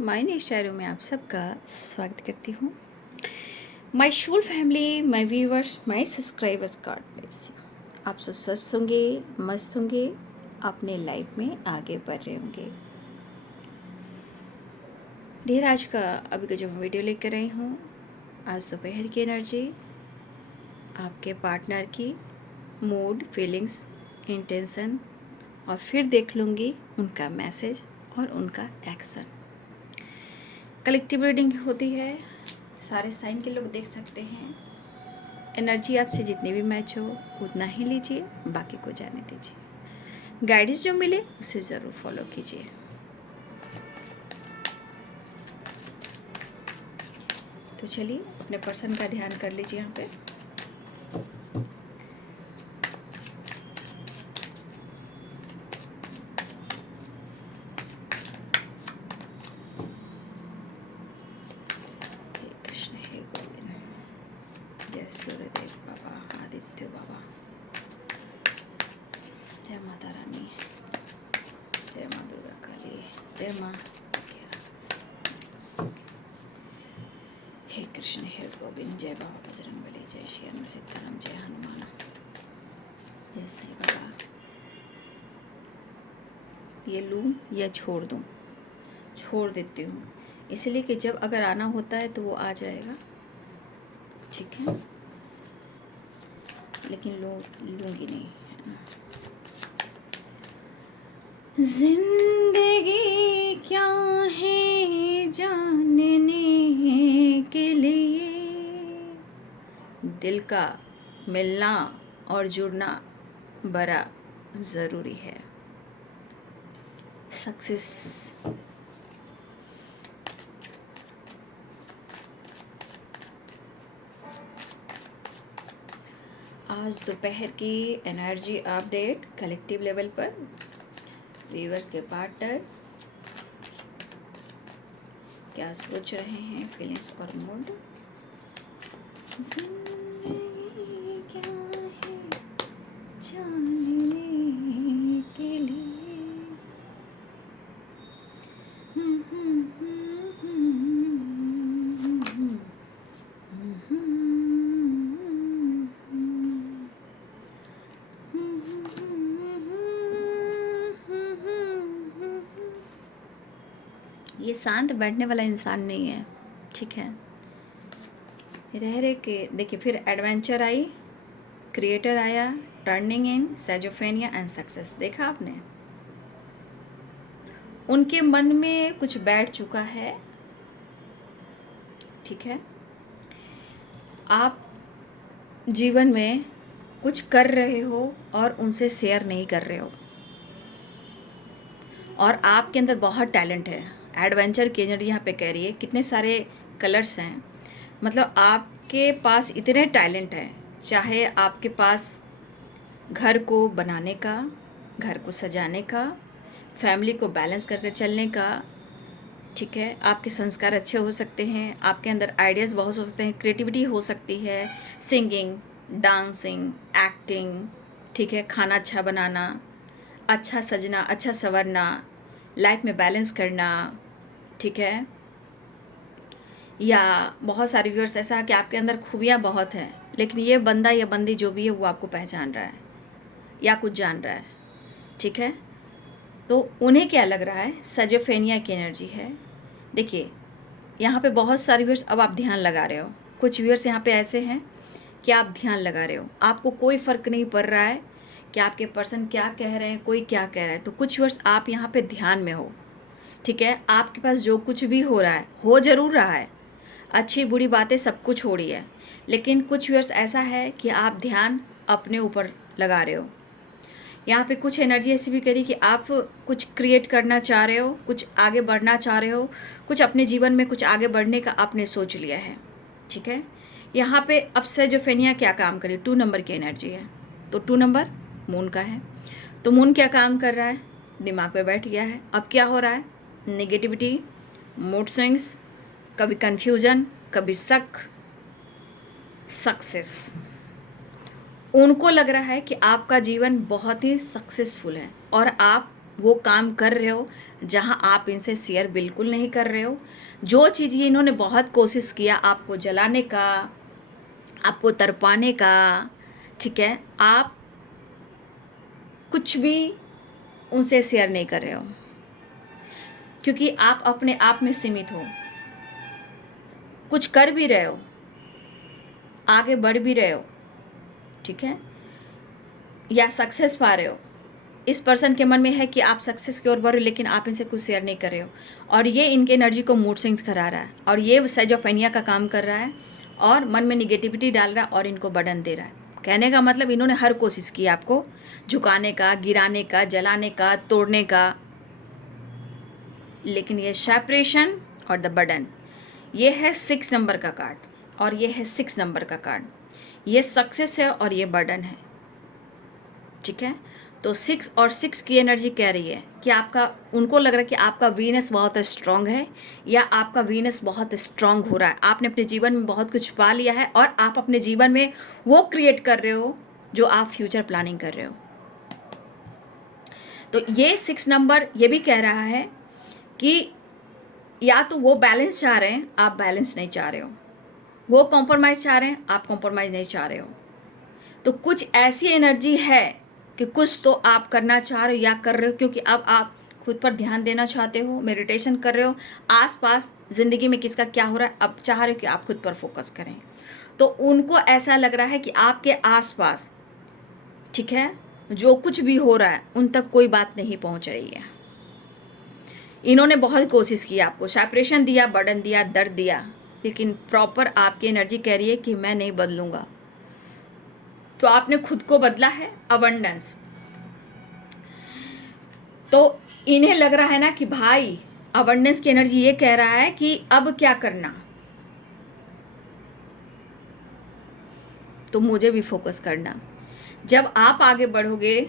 My next diary में आप सबका स्वागत करती हूँ। My Shool family, my viewers, my subscribers, God bless you. आप सब स्वस्थ होंगे, मस्त होंगे, अपने लाइफ में आगे बढ़ रहे होंगे। ढेर आज का अभी का जो मैं वीडियो लेकर आई हूँ, आज दोपहर की एनर्जी, आपके पार्टनर की मूड, फीलिंग्स, इंटेंशन, और फिर देख लूँगी उनका मैसेज और उनका एक्शन। कलेक्टिव रीडिंग होती है, सारे साइन के लोग देख सकते हैं। एनर्जी आपसे जितनी भी मैच हो उतना ही लीजिए, बाकी को जाने दीजिए। गाइडेंस जो मिले उसे ज़रूर फॉलो कीजिए। तो चलिए अपने पर्सन का ध्यान कर लीजिए यहाँ पे। कृष्ण हे गोविंद, जय सूर्यदेव बाबा, आदित्य बाबा, जय माता रानी, जय माँ दुर्गा काली, जय माँ। हे कृष्ण हे गोविंद, जय बाबा बजरंगबली, जय श्री हनुमान सीताराम, जय हनुमान, जय साईं बाबा। ये लूँ या छोड़ दूँ? छोड़ देती हूँ, इसलिए कि जब अगर आना होता है तो वो आ जाएगा, ठीक है, लेकिन लूँगी नहीं, है ना। जिंदगी क्या है जानने के लिए, दिल का मिलना और जुड़ना बड़ा ज़रूरी है। सक्सेस आज दोपहर की एनर्जी अपडेट कलेक्टिव लेवल पर व्यूअर्स के पार्टनर क्या सोच रहे हैं, फीलिंग्स और मूड। जिंदगी क्या है जानने के लिए, ये शांत बैठने वाला इंसान नहीं है, ठीक है। रह रहे के देखिए, फिर एडवेंचर आई, क्रिएटर आया, टर्निंग इन, सेजोफेनिया एंड सक्सेस। देखा आपने, उनके मन में कुछ बैठ चुका है, ठीक है। आप जीवन में कुछ कर रहे हो और उनसे शेयर नहीं कर रहे हो, और आपके अंदर बहुत टैलेंट है। एडवेंचर की एनर्जी यहाँ पे कह रही है, कितने सारे कलर्स हैं, मतलब आपके पास इतने टैलेंट हैं। चाहे आपके पास घर को बनाने का, घर को सजाने का, फैमिली को बैलेंस करके चलने का, ठीक है। आपके संस्कार अच्छे हो सकते हैं, आपके अंदर आइडियाज़ बहुत हो सकते हैं, क्रिएटिविटी हो सकती है, सिंगिंग, डांसिंग, एक्टिंग, ठीक है, खाना अच्छा बनाना, अच्छा सजना, अच्छा संवरना, लाइफ में बैलेंस करना, ठीक है। या बहुत सारे व्यूअर्स ऐसा है कि आपके अंदर खूबियाँ बहुत हैं, लेकिन ये बंदा या बंदी जो भी है वो आपको पहचान रहा है या कुछ जान रहा है, ठीक है। तो उन्हें क्या लग रहा है, सजोफेनिया की एनर्जी है। देखिए यहाँ पे बहुत सारे व्यूअर्स, अब आप ध्यान लगा रहे हो, कुछ व्यूअर्स यहाँ पे ऐसे हैं कि आप ध्यान लगा रहे हो, आपको कोई फ़र्क नहीं पड़ रहा है कि आपके पर्सन क्या कह रहे हैं, कोई क्या कह रहा है। तो कुछ व्यूअर्स आप यहाँ पे ध्यान में हो, ठीक है। आपके पास जो कुछ भी हो रहा है, हो ज़रूर रहा है, अच्छी बुरी बातें सब कुछ हो रही है, लेकिन कुछ व्यूअर्स ऐसा है कि आप ध्यान अपने ऊपर लगा रहे हो। यहाँ पे कुछ एनर्जी ऐसी भी करी कि आप कुछ क्रिएट करना चाह रहे हो, कुछ आगे बढ़ना चाह रहे हो, कुछ अपने जीवन में कुछ आगे बढ़ने का आपने सोच लिया है, ठीक है। यहाँ पे अब से जो फेनिया क्या काम करी, 2 नंबर की एनर्जी है, तो 2 नंबर मून का है। तो मून क्या काम कर रहा है, दिमाग पे बैठ गया है। अब क्या हो रहा है, नेगेटिविटी, मूड स्विंग्स, कभी कन्फ्यूजन, कभी शक, सक्सेस। उनको लग रहा है कि आपका जीवन बहुत ही सक्सेसफुल है और आप वो काम कर रहे हो जहाँ आप इनसे शेयर बिल्कुल नहीं कर रहे हो। जो चीज़ ये इन्होंने बहुत कोशिश किया आपको जलाने का, आपको तरपाने का, ठीक है, आप कुछ भी उनसे शेयर नहीं कर रहे हो, क्योंकि आप अपने आप में सीमित हो। कुछ कर भी रहे हो, आगे बढ़ भी रहे हो, ठीक है, या सक्सेस पा रहे हो। इस पर्सन के मन में है कि आप सक्सेस की ओर बढ़ रहे हो, लेकिन आप इनसे कुछ शेयर नहीं कर रहे हो, और ये इनके एनर्जी को मूड स्विंग्स करा रहा है, और ये साइजोफ्रेनिया का काम कर रहा है, और मन में निगेटिविटी डाल रहा है, और इनको बर्डन दे रहा है। कहने का मतलब इन्होंने हर कोशिश की आपको झुकाने का, गिराने का, जलाने का, तोड़ने का, लेकिन ये सेपरेशन और द बर्डन, ये है 6 नंबर का कार्ड, और ये है 6 नंबर का कार्ड। ये सक्सेस है और ये बर्डन है, ठीक है। तो 6 और 6 की एनर्जी कह रही है कि आपका, उनको लग रहा है कि आपका वीनस बहुत स्ट्रांग है, या आपका वीनस बहुत स्ट्रांग हो रहा है। आपने अपने जीवन में बहुत कुछ पा लिया है, और आप अपने जीवन में वो क्रिएट कर रहे हो जो आप फ्यूचर प्लानिंग कर रहे हो। तो ये 6 नंबर ये भी कह रहा है कि या तो वो बैलेंस चाह रहे हैं, आप बैलेंस नहीं चाह रहे हो, वो कॉम्प्रोमाइज़ चाह रहे हैं, आप कॉम्प्रोमाइज़ नहीं चाह रहे हो। तो कुछ ऐसी एनर्जी है कि कुछ तो आप करना चाह रहे हो या कर रहे हो, क्योंकि अब आप खुद पर ध्यान देना चाहते हो, मेडिटेशन कर रहे हो, आसपास ज़िंदगी में किसका क्या हो रहा है अब चाह रहे हो कि आप खुद पर फोकस करें। तो उनको ऐसा लग रहा है कि आपके आसपास, ठीक है, जो कुछ भी हो रहा है उन तक कोई बात नहीं पहुंच रही है। इन्होंने बहुत कोशिश की, आपको सेपरेशन दिया, बर्डन दिया, दर्द दिया, लेकिन प्रॉपर आपकी एनर्जी कह रही है कि मैं नहीं बदलूंगा। तो आपने खुद को बदला है, अबंडेंस। तो इन्हें लग रहा है ना कि भाई, अबंडेंस की एनर्जी ये कह रहा है कि अब क्या करना, तो मुझे भी फोकस करना। जब आप आगे बढ़ोगे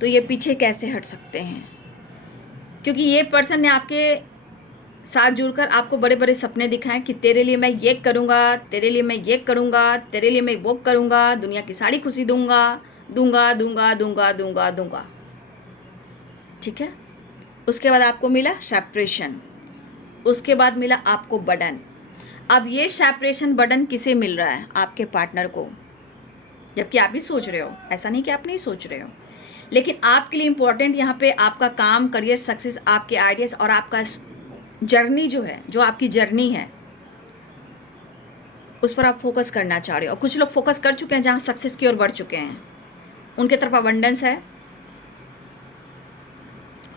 तो ये पीछे कैसे हट सकते हैं, क्योंकि ये पर्सन ने आपके साथ जुड़कर आपको बड़े बड़े सपने दिखाएं कि तेरे लिए मैं ये करूँगा, तेरे लिए मैं ये करूँगा, तेरे लिए मैं वो करूँगा, दुनिया की सारी खुशी दूंगा, दूंगा दूंगा दूंगा दूंगा दूंगा, ठीक है। उसके बाद आपको मिला सेपरेशन, उसके बाद मिला आपको बर्डन। अब ये सेपरेशन बर्डन किसे मिल रहा है? आपके पार्टनर को, जबकि आप भी सोच रहे हो, ऐसा नहीं कि आप नहीं सोच रहे हो, लेकिन आपके लिए इम्पोर्टेंट यहाँ पे आपका काम, करियर, सक्सेस, आपके आइडियाज़ और आपका जर्नी जो है, जो आपकी जर्नी है, उस पर आप फोकस करना चाह रहे हो। और कुछ लोग फोकस कर चुके हैं, जहाँ सक्सेस की ओर बढ़ चुके हैं, उनके तरफ अबंडेंस है,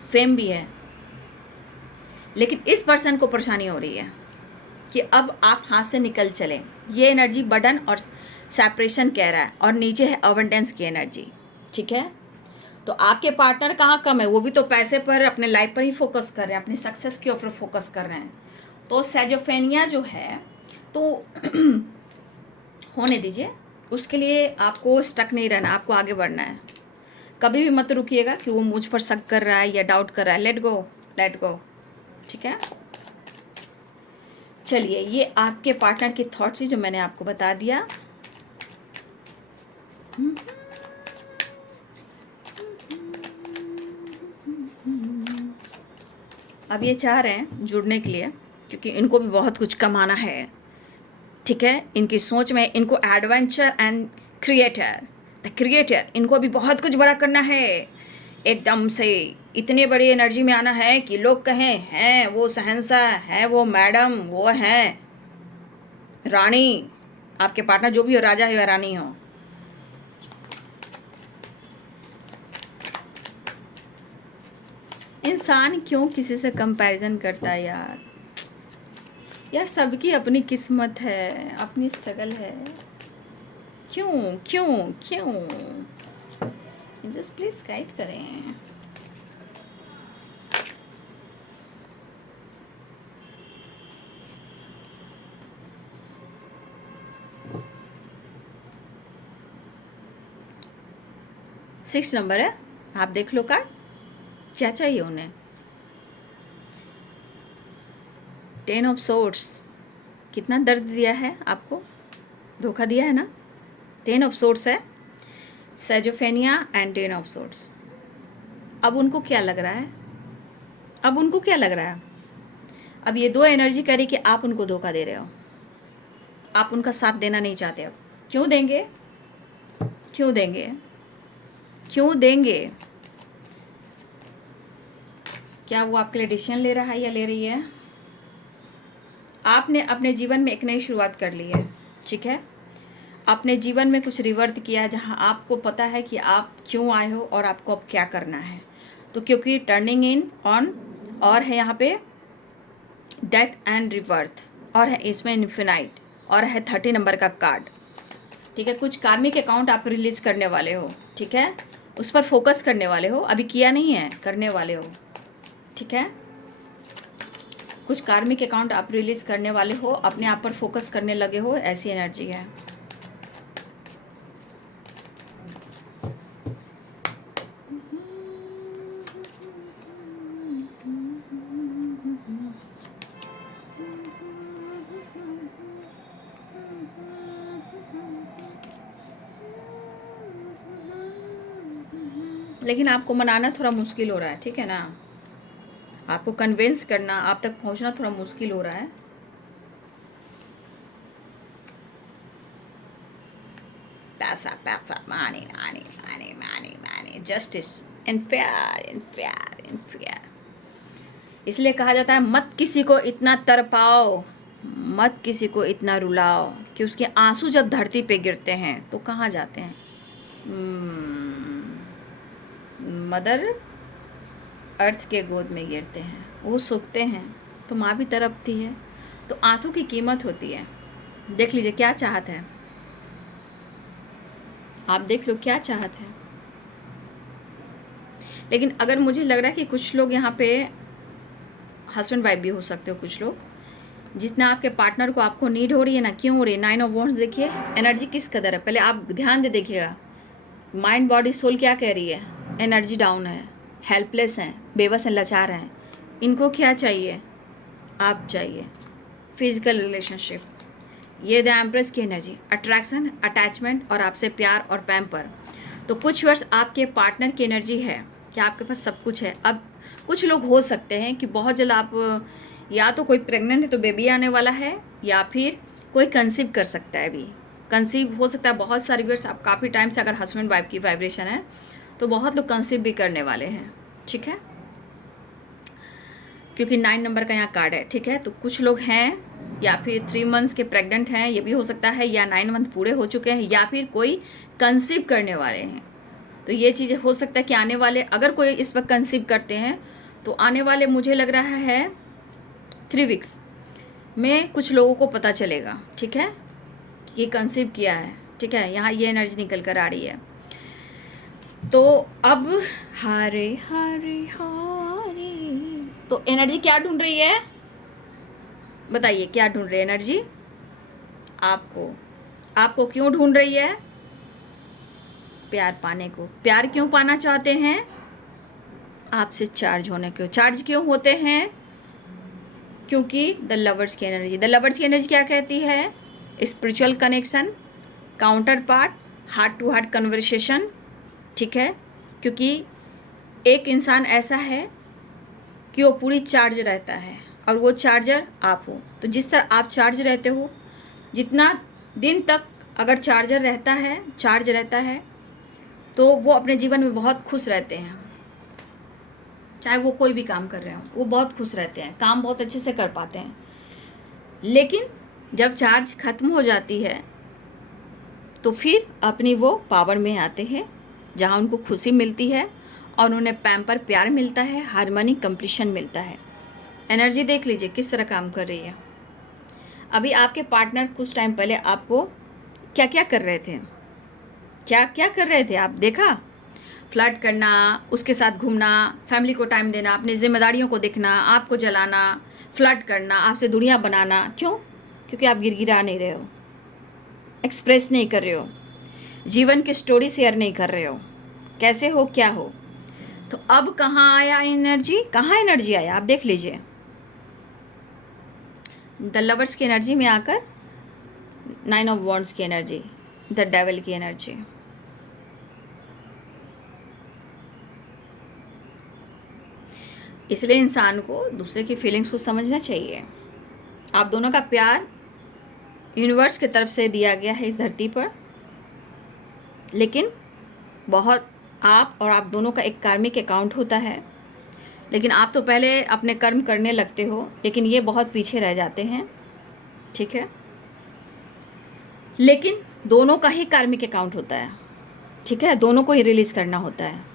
फेम भी है, लेकिन इस पर्सन को परेशानी हो रही है कि अब आप हाथ से निकल चले। ये एनर्जी बर्डन और सेपरेशन कह रहा है, और नीचे है अबंडेंस की एनर्जी, ठीक है। तो आपके पार्टनर कहाँ कम है, वो भी तो पैसे पर, अपने लाइफ पर ही फोकस कर रहे हैं, अपनी सक्सेस के ऊपर फोकस कर रहे हैं। तो सेजोफेनिया जो है, तो होने दीजिए, उसके लिए आपको स्टक नहीं रहना, आपको आगे बढ़ना है। कभी भी मत रुकिएगा कि वो मुझ पर शक कर रहा है या डाउट कर रहा है, लेट गो, लेट गो, ठीक है। चलिए, ये आपके पार्टनर के थॉट्स ही जो मैंने आपको बता दिया। अब ये चाह रहे हैं जुड़ने के लिए, क्योंकि इनको भी बहुत कुछ कमाना है, ठीक है। इनकी सोच में इनको adventure and creator, the creator, इनको भी बहुत कुछ बड़ा करना है, एकदम से इतने बड़ी एनर्जी में आना है कि लोग कहें हैं वो शहंशाह, है वो मैडम, वो हैं रानी। आपके पार्टनर जो भी हो, राजा हो या रानी हो। इंसान क्यों किसी से कंपैरिजन करता है यार? यार सबकी अपनी किस्मत है, अपनी स्ट्रगल है, क्यों क्यों क्यों? जस्ट प्लीज गाइड करें। सिक्स नंबर है, आप देख लो कार्ड, क्या चाहिए उन्हें। 10 ऑफ सोर्ड्स, कितना दर्द दिया है आपको, धोखा दिया है ना। 10 ऑफ सोर्ड्स है, सेजोफेनिया एंड 10 ऑफ सोर्ड्स। अब उनको क्या लग रहा है? अब उनको क्या लग रहा है? अब ये दो एनर्जी कह रही कि आप उनको धोखा दे रहे हो, आप उनका साथ देना नहीं चाहते। अब क्यों देंगे? क्यों देंगे? क्यों देंगे? क्या वो आपके लिए डिसीजन ले रहा है या ले रही है? आपने अपने जीवन में एक नई शुरुआत कर ली है, ठीक है? अपने जीवन में कुछ रिवर्त किया जहां आपको पता है कि आप क्यों आए हो और आपको अब क्या करना है। तो क्योंकि टर्निंग इन ऑन और है यहाँ पे डेथ एंड रिवर्थ, और है इसमें इन्फिनाइट, और है 30 नंबर का कार्ड, ठीक है? कुछ कार्मिक अकाउंट आप रिलीज करने वाले हो, ठीक है? उस पर फोकस करने वाले हो, अभी किया नहीं है, करने वाले हो, ठीक है? कुछ कार्मिक अकाउंट आप रिलीज करने वाले हो, अपने आप पर फोकस करने लगे हो, ऐसी एनर्जी है। लेकिन आपको मनाना थोड़ा मुश्किल हो रहा है, ठीक है ना? आपको कन्विंस करना, आप तक पहुंचना थोड़ा मुश्किल हो रहा है। पैसा पैसा, माने माने माने माने माने, justice and fair and fair and fair. इसलिए कहा जाता है मत किसी को इतना तरपाओ, मत किसी को इतना रुलाओ कि उसके आंसू जब धरती पे गिरते हैं तो कहाँ जाते हैं? मदर अर्थ के गोद में गिरते हैं, वो सूखते हैं तो माँ भी तड़पती है। तो आंसू की कीमत होती है। देख लीजिए क्या चाहत है, आप देख लो क्या चाहत है। लेकिन अगर मुझे लग रहा है कि कुछ लोग यहाँ पे हस्बैंड वाइफ भी हो सकते हो, कुछ लोग जितना आपके पार्टनर को आपको नीड हो रही है ना, क्यों हो रही है? 9 ऑफ वॉन्ड्स देखिए एनर्जी किस कदर है, पहले आप ध्यान दे देखिएगा। माइंड बॉडी सोल क्या कह रही है? एनर्जी डाउन है, हेल्पलेस हैं, बेबस हैं, लाचार हैं। इनको क्या चाहिए? आप चाहिए फिजिकल रिलेशनशिप। ये द एम्प्रेस की एनर्जी, अट्रैक्शन, अटैचमेंट और आपसे प्यार और पैम्पर। तो कुछ वर्ष आपके पार्टनर की एनर्जी है कि आपके पास सब कुछ है। अब कुछ लोग हो सकते हैं कि बहुत जल्द आप या तो कोई प्रेग्नेंट है तो बेबी आने वाला है, या फिर कोई कंसीव कर सकता है, अभी कंसीव हो सकता है। बहुत सारी वर्ष आप काफ़ी टाइम से अगर हस्बैंड वाइफ की वाइब्रेशन है तो बहुत लोग कंसीव भी करने वाले हैं, ठीक है? क्योंकि 9 नंबर का यहाँ कार्ड है, ठीक है? तो कुछ लोग हैं या फिर 3 मंथ्स के प्रेग्नेंट हैं, ये भी हो सकता है, या 9 मंथ पूरे हो चुके हैं, या फिर कोई कंसीव करने वाले हैं। तो ये चीज़ें हो सकता है कि आने वाले, अगर कोई इस वक्त कंसीव करते हैं तो आने वाले मुझे लग रहा है 3 वीक्स में कुछ लोगों को पता चलेगा, ठीक है, कि कंसीव किया है, ठीक है? यहाँ ये एनर्जी निकल कर आ रही है। तो अब हारे हारे हारे, तो एनर्जी क्या ढूंढ रही है? बताइए क्या ढूंढ रही है एनर्जी? आपको क्यों ढूंढ रही है? प्यार पाने को। प्यार क्यों पाना चाहते हैं? आपसे चार्ज होने को। चार्ज क्यों होते हैं? क्योंकि द लवर्स की एनर्जी, द लवर्स की एनर्जी क्या कहती है? Spiritual connection, counterpart, heart to heart conversation, ठीक है? क्योंकि एक इंसान ऐसा है कि वो पूरी चार्ज रहता है और वो चार्जर आप हो। तो जिस तरह आप चार्ज रहते हो, जितना दिन तक अगर चार्जर रहता है, चार्ज रहता है, तो वो अपने जीवन में बहुत खुश रहते हैं। चाहे वो कोई भी काम कर रहे हो, वो बहुत खुश रहते हैं, काम बहुत अच्छे से कर पाते हैं। लेकिन जब चार्ज ख़त्म हो जाती है तो फिर अपनी वो पावर में आते हैं जहाँ उनको खुशी मिलती है और उन्हें पैम्पर प्यार मिलता है, हार्मनी कंप्लीशन मिलता है। एनर्जी देख लीजिए किस तरह काम कर रही है। अभी आपके पार्टनर कुछ टाइम पहले आपको क्या क्या कर रहे थे, क्या क्या कर रहे थे? आप देखा? फ्लर्ट करना, उसके साथ घूमना, फैमिली को टाइम देना, अपनी जिम्मेदारियों को देखना, आपको जलाना, फ्लर्ट करना, आपसे दूरियां बनाना। क्यों? क्योंकि आप गिरगिरा नहीं रहे हो, एक्सप्रेस नहीं कर रहे हो, जीवन की स्टोरी शेयर नहीं कर रहे हो, कैसे हो क्या हो। तो अब कहाँ आया एनर्जी? कहाँ एनर्जी आया? आप देख लीजिए। द लवर्स की एनर्जी में आकर 9 ऑफ वॉन्ड्स की एनर्जी, द डेविल की एनर्जी। इसलिए इंसान को दूसरे की फीलिंग्स को समझना चाहिए। आप दोनों का प्यार यूनिवर्स की तरफ से दिया गया है इस धरती पर, लेकिन बहुत आप और आप दोनों का एक कार्मिक अकाउंट होता है। लेकिन आप तो पहले अपने कर्म करने लगते हो, लेकिन ये बहुत पीछे रह जाते हैं, ठीक है। लेकिन दोनों का ही कार्मिक अकाउंट होता है, ठीक है, दोनों को ही रिलीज़ करना होता है।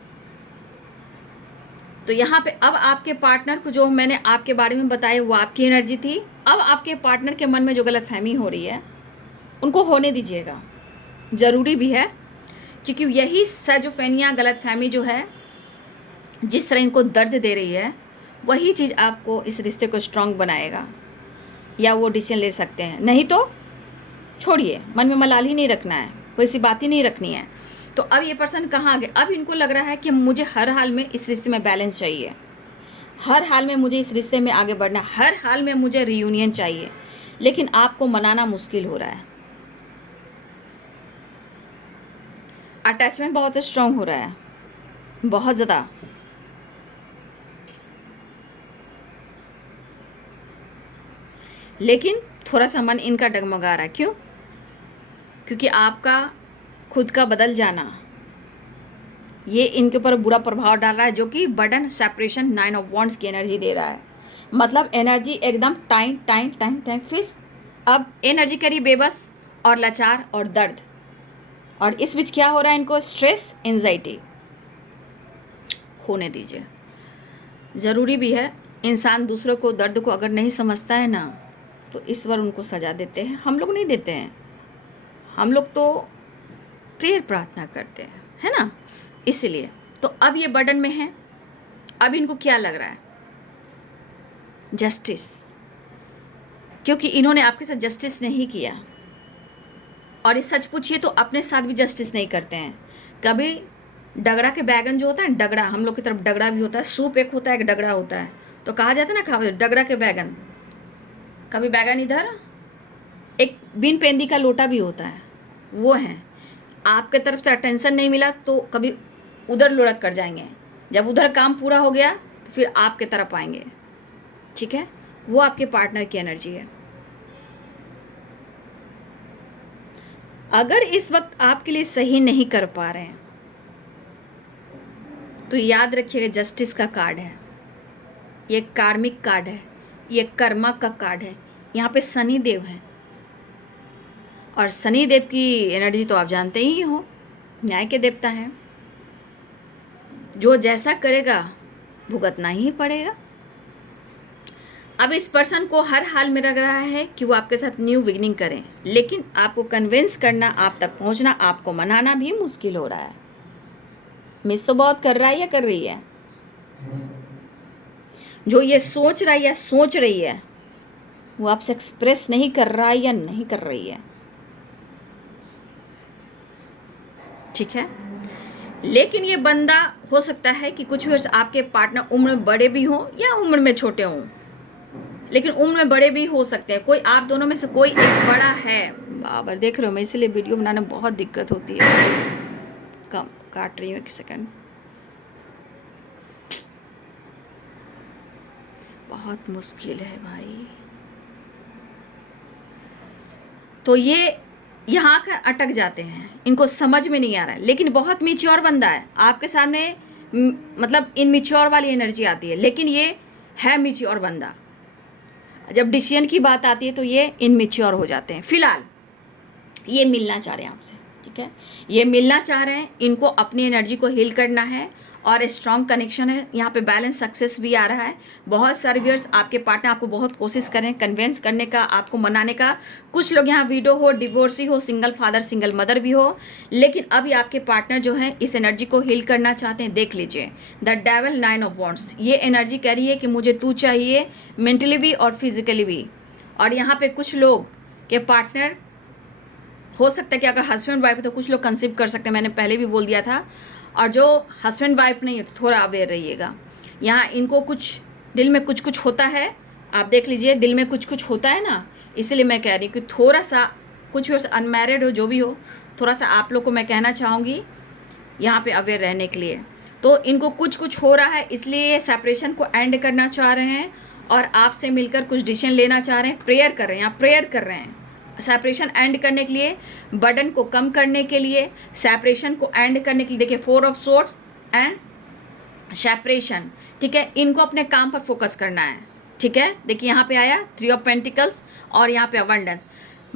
तो यहाँ पे अब आपके पार्टनर को जो मैंने आपके बारे में बताया वो आपकी एनर्जी थी। अब आपके पार्टनर के मन में जो गलतफहमी हो रही है उनको होने दीजिएगा, ज़रूरी भी है, क्योंकि यही सैजोफेनिया गलतफहमी जो है जिस तरह इनको दर्द दे रही है, वही चीज़ आपको इस रिश्ते को स्ट्रांग बनाएगा, या वो डिसीजन ले सकते हैं। नहीं तो छोड़िए, मन में मलाल ही नहीं रखना है, कोई सी बात ही नहीं रखनी है। तो अब ये पर्सन कहाँ गए? अब इनको लग रहा है कि मुझे हर हाल में इस रिश्ते में बैलेंस चाहिए, हर हाल में मुझे इस रिश्ते में आगे बढ़ना, हर हाल में मुझे रियूनियन चाहिए। लेकिन आपको मनाना मुश्किल हो रहा है, अटैचमेंट बहुत स्ट्रांग हो रहा है, बहुत ज़्यादा। लेकिन थोड़ा सा मन इनका डगमगा रहा है। क्यों? क्योंकि आपका खुद का बदल जाना ये इनके ऊपर बुरा प्रभाव डाल रहा है, जो कि बर्डन, सेपरेशन, 9 ऑफ वॉन्ड्स की एनर्जी दे रहा है। मतलब एनर्जी एकदम time time time time fish. अब एनर्जी करी बेबस और लाचार और दर्द, और इस बीच क्या हो रहा है इनको? Stress, anxiety. होने दीजिए, ज़रूरी भी है। इंसान दूसरों को दर्द को अगर नहीं समझता है ना, तो ईश्वर उनको सजा देते हैं। हम लोग नहीं देते हैं, हम लोग तो प्रेयर प्रार्थना करते हैं, है ना। इसलिए तो अब ये बर्डन में है। अब इनको क्या लग रहा है? जस्टिस, क्योंकि इन्होंने आपके साथ जस्टिस नहीं किया। और इस सच पूछिए तो अपने साथ भी जस्टिस नहीं करते हैं। कभी डगरा के बैगन जो होता है, डगरा, हम लोग की तरफ डगरा भी होता है, सूप एक होता है, एक डगरा होता है। तो कहा जाता है ना, खा डगरा के बैगन। कभी बैगन इधर, एक बिन पेंदी का लोटा भी होता है, वो है। आपके तरफ से अटेंशन नहीं मिला तो कभी उधर लुढ़क कर जाएंगे, जब उधर काम पूरा हो गया तो फिर आपके तरफ आएंगे, ठीक है। वो आपके पार्टनर की एनर्जी है। अगर इस वक्त आपके लिए सही नहीं कर पा रहे हैं तो याद रखिएगा, जस्टिस का कार्ड है, ये कार्मिक कार्ड है, ये कर्मा का कार्ड है। यहाँ पे शनि देव है, और शनि देव की एनर्जी तो आप जानते ही हो, न्याय के देवता हैं। जो जैसा करेगा भुगतना ही पड़ेगा। अब इस पर्सन को हर हाल में लग रहा है कि वो आपके साथ न्यू बिगिनिंग करें, लेकिन आपको कन्विंस करना, आप तक पहुंचना, आपको मनाना भी मुश्किल हो रहा है। मिस तो बहुत कर रहा है या कर रही है? जो ये सोच रहा है या सोच रही है, वो आपसे एक्सप्रेस नहीं कर रहा है या नहीं कर रही है, ठीक है। लेकिन ये बंदा हो सकता है कि कुछ वर्ष आपके पार्टनर उम्र में बड़े भी हों या उम्र में छोटे हों, लेकिन उम्र में बड़े भी हो सकते हैं। कोई आप दोनों में से कोई एक बड़ा है। बाबर देख रहे हो, मैं इसीलिए वीडियो बनाने में बहुत दिक्कत होती है। कम काट रही हूँ, एक सेकंड। बहुत मुश्किल है भाई। तो ये यहाँ कर अटक जाते हैं, इनको समझ में नहीं आ रहा है। लेकिन बहुत मिच्योर बंदा है आपके सामने, मतलब इनमिच्योर वाली एनर्जी आती है, लेकिन ये है मिच्योर बंदा। जब डिसीजन की बात आती है तो ये इनमिच्योर हो जाते हैं। फिलहाल ये मिलना चाह रहे हैं आपसे, ठीक है। ये मिलना चाह रहे हैं, इनको अपनी एनर्जी को हील करना है, और स्ट्रॉन्ग कनेक्शन है यहाँ पे। बैलेंस सक्सेस भी आ रहा है। बहुत सारे व्यूअर्स आपके पार्टनर आपको बहुत कोशिश करें कन्विंस करने का, आपको मनाने का। कुछ लोग यहाँ विडो हो, डिवोर्सी हो, सिंगल फादर, सिंगल मदर भी हो, लेकिन अभी आपके पार्टनर जो है इस एनर्जी को हील करना चाहते हैं। देख लीजिए, द डेविल, 9 ऑफ वॉन्ड्स। ये एनर्जी कह रही है कि मुझे तू चाहिए, मेंटली भी और फिजिकली भी। और यहाँ पे कुछ लोग के पार्टनर हो सकता है कि अगर हस्बैंड वाइफ है तो कुछ लोग कंसीव कर सकते हैं, मैंने पहले भी बोल दिया था। और जो हस्बैंड वाइफ नहीं है तो थोड़ा अवेयर रहिएगा। यहाँ इनको कुछ दिल में कुछ कुछ होता है, आप देख लीजिए, दिल में कुछ कुछ होता है ना, इसलिए मैं कह रही हूँ कि थोड़ा सा, कुछ वर्ष अनमैरिड हो, जो भी हो, थोड़ा सा आप लोग को मैं कहना चाहूँगी यहाँ पे अवेयर रहने के लिए। तो इनको कुछ कुछ हो रहा है, इसलिए ये सेपरेशन को एंड करना चाह रहे हैं और आपसे मिलकर कुछ डिसीजन लेना चाह रहे हैं, प्रेयर कर रहे हैं, आप प्रेयर कर रहे हैं सेपरेशन एंड करने के लिए, बर्डन को कम करने के लिए, सेपरेशन को एंड करने के लिए। देखिए 4 ऑफ सोर्ड्स एंड सेपरेशन, ठीक है, इनको अपने काम पर फोकस करना है, ठीक है। देखिए यहाँ पे आया 3 ऑफ पेंटिकल्स और यहाँ पे अबंडेंस,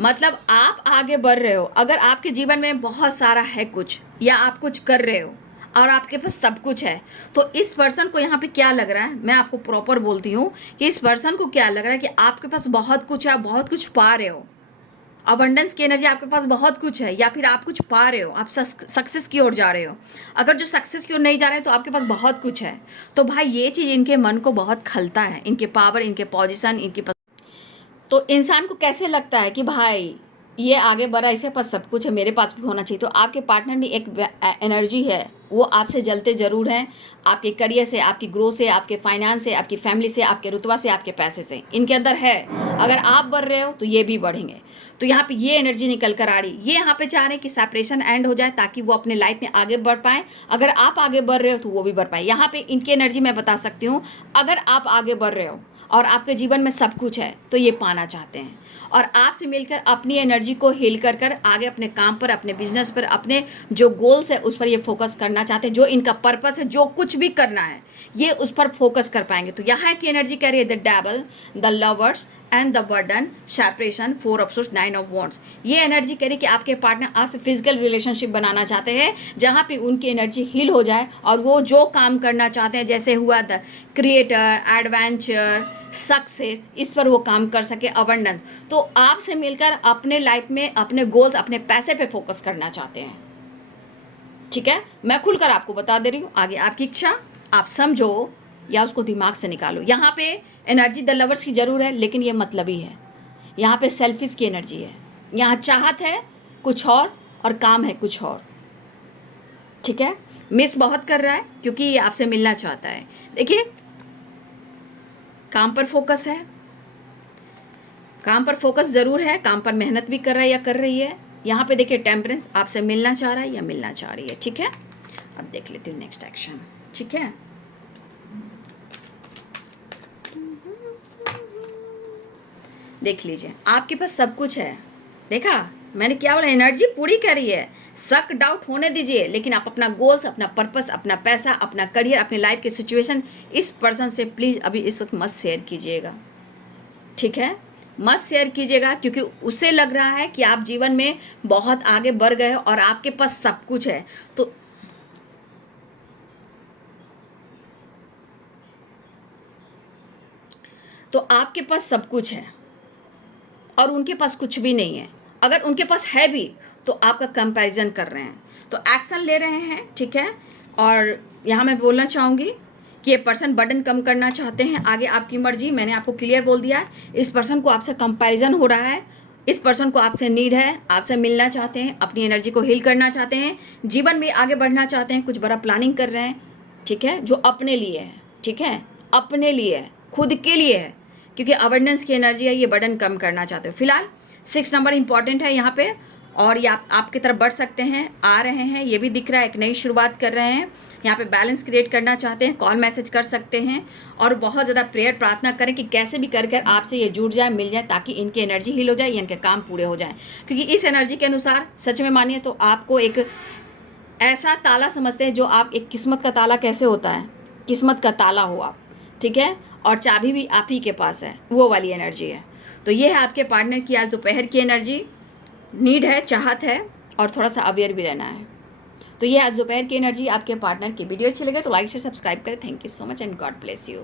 मतलब आप आगे बढ़ रहे हो। अगर आपके जीवन में बहुत सारा है कुछ, या आप कुछ कर रहे हो और आपके पास सब कुछ है, तो इस पर्सन को यहाँ पे क्या लग रहा है, मैं आपको प्रॉपर बोलती हूँ कि इस पर्सन को क्या लग रहा है कि आपके पास बहुत कुछ है, आप बहुत कुछ पा रहे हो, अबंडेंस की एनर्जी, आपके पास बहुत कुछ है, या फिर आप कुछ पा रहे हो, आप सक्सेस की ओर जा रहे हो। अगर जो सक्सेस की ओर नहीं जा रहे हैं तो आपके पास बहुत कुछ है। तो भाई ये चीज़ इनके मन को बहुत खलता है, इनके पावर, इनके पोजीशन, इनकी तो इंसान को कैसे लगता है कि भाई ये आगे बढ़ा, इसके पास सब कुछ है, मेरे पास भी होना चाहिए। तो आपके पार्टनर में एक एनर्जी है, वो आपसे जलते ज़रूर हैं, आपके करियर से, आपकी ग्रोथ से, आपके फाइनेंस से, आपकी फैमिली से, आपके रुतबा से, आपके पैसे से, इनके अंदर है। अगर आप बढ़ रहे हो तो ये भी बढ़ेंगे। तो यहाँ पे ये एनर्जी निकल कर आ रही, ये यहाँ पे चाह रहे हैं कि सेपरेशन एंड हो जाए ताकि वो अपने लाइफ में आगे बढ़ पाएँ। अगर आप आगे बढ़ रहे हो तो वो भी बढ़ पाए। यहाँ पे इनकी एनर्जी मैं बता सकती हूँ, अगर आप आगे बढ़ रहे हो और आपके जीवन में सब कुछ है तो ये पाना चाहते हैं, और आपसे मिलकर अपनी एनर्जी को हील कर कर आगे अपने काम पर, अपने बिजनेस पर, अपने जो गोल्स है उस पर ये फोकस करना चाहते हैं। जो इनका पर्पस है, जो कुछ भी करना है, ये उस पर फोकस कर पाएंगे। तो यहाँ की एनर्जी कह रही है the devil, the lovers and the burden, separation, 4 of swords, 9 of wands. ये एनर्जी कह रही है कि आपके पार्टनर आपसे फिजिकल रिलेशनशिप बनाना चाहते हैं, जहाँ पे उनकी एनर्जी हील हो जाए और वो जो काम करना चाहते हैं, जैसे हुआ द क्रिएटर, एडवेंचर, सक्सेस, इस पर वो काम कर सके, अबंडेंस। तो आपसे मिलकर अपने लाइफ में अपने गोल्स, अपने पैसे पे फोकस करना चाहते हैं, ठीक है। मैं खुलकर आपको बता दे रही हूँ, आगे आपकी इच्छा, आप समझो या उसको दिमाग से निकालो। यहाँ पे एनर्जी द लवर्स की जरूर है, लेकिन ये मतलबी है। यहाँ पे सेल्फिश की एनर्जी है, यहाँ चाहत है कुछ और काम है कुछ और, ठीक है। मिस बहुत कर रहा है क्योंकि ये आपसे मिलना चाहता है। देखिए काम पर फोकस है, काम पर फोकस ज़रूर है, काम पर मेहनत भी कर रहा है या कर रही है। यहाँ पे देखिए टेम्परेंस, आपसे मिलना चाह रहा है या मिलना चाह रही है, ठीक है। अब देख लेती हूँ नेक्स्ट एक्शन, ठीक है। देख लीजिए आपके पास सब कुछ है, देखा मैंने क्या बोला, एनर्जी पूरी करी है। शक डाउट होने दीजिए, लेकिन आप अपना गोल्स, अपना पर्पस, अपना पैसा, अपना करियर, अपने लाइफ की सिचुएशन इस पर्सन से प्लीज़ अभी इस वक्त मत शेयर कीजिएगा, ठीक है। मत शेयर कीजिएगा, क्योंकि उसे लग रहा है कि आप जीवन में बहुत आगे बढ़ गए हो और आपके पास सब कुछ है। तो आपके पास सब कुछ है और उनके पास कुछ भी नहीं है। अगर उनके पास है भी तो आपका कंपैरिजन कर रहे हैं, तो एक्शन ले रहे हैं, ठीक है। और यहाँ मैं बोलना चाहूँगी कि ये पर्सन बर्डन कम करना चाहते हैं, आगे आपकी मर्जी। मैंने आपको क्लियर बोल दिया, इस पर्सन को आपसे कंपैरिजन हो रहा है, इस पर्सन को आपसे नीड है, आपसे मिलना चाहते हैं, अपनी एनर्जी को हील करना चाहते हैं, जीवन में आगे बढ़ना चाहते हैं, कुछ बड़ा प्लानिंग कर रहे हैं, ठीक है, जो अपने लिए है, ठीक है, अपने लिए है, खुद के लिए है, क्योंकि अवेयरनेस की एनर्जी है, ये बर्डन कम करना चाहते हो। फिलहाल 6 नंबर इंपॉर्टेंट है यहाँ पे, और ये आपकी तरफ बढ़ सकते हैं, आ रहे हैं, ये भी दिख रहा है, एक नई शुरुआत कर रहे हैं, यहाँ पे बैलेंस क्रिएट करना चाहते हैं, कॉल मैसेज कर सकते हैं, और बहुत ज़्यादा प्रेयर प्रार्थना करें कि कैसे भी कर कर आपसे ये जुड़ जाए, मिल जाए, ताकि इनकी एनर्जी हील हो जाए, इनके काम पूरे हो जाएँ। क्योंकि इस एनर्जी के अनुसार सच में मानिए तो आपको एक ऐसा ताला समझते हैं, जो आप एक किस्मत का ताला कैसे होता है, किस्मत का ताला हो आप, ठीक है, और चाबी भी आप ही के पास है, वो वाली एनर्जी है। तो ये है आपके पार्टनर की आज दोपहर की एनर्जी, नीड है, चाहत है, और थोड़ा सा अवेयर भी रहना है। तो ये आज दोपहर की एनर्जी आपके पार्टनर की। वीडियो अच्छी लगे तो लाइक से सब्सक्राइब करें। Thank you so much and God bless you.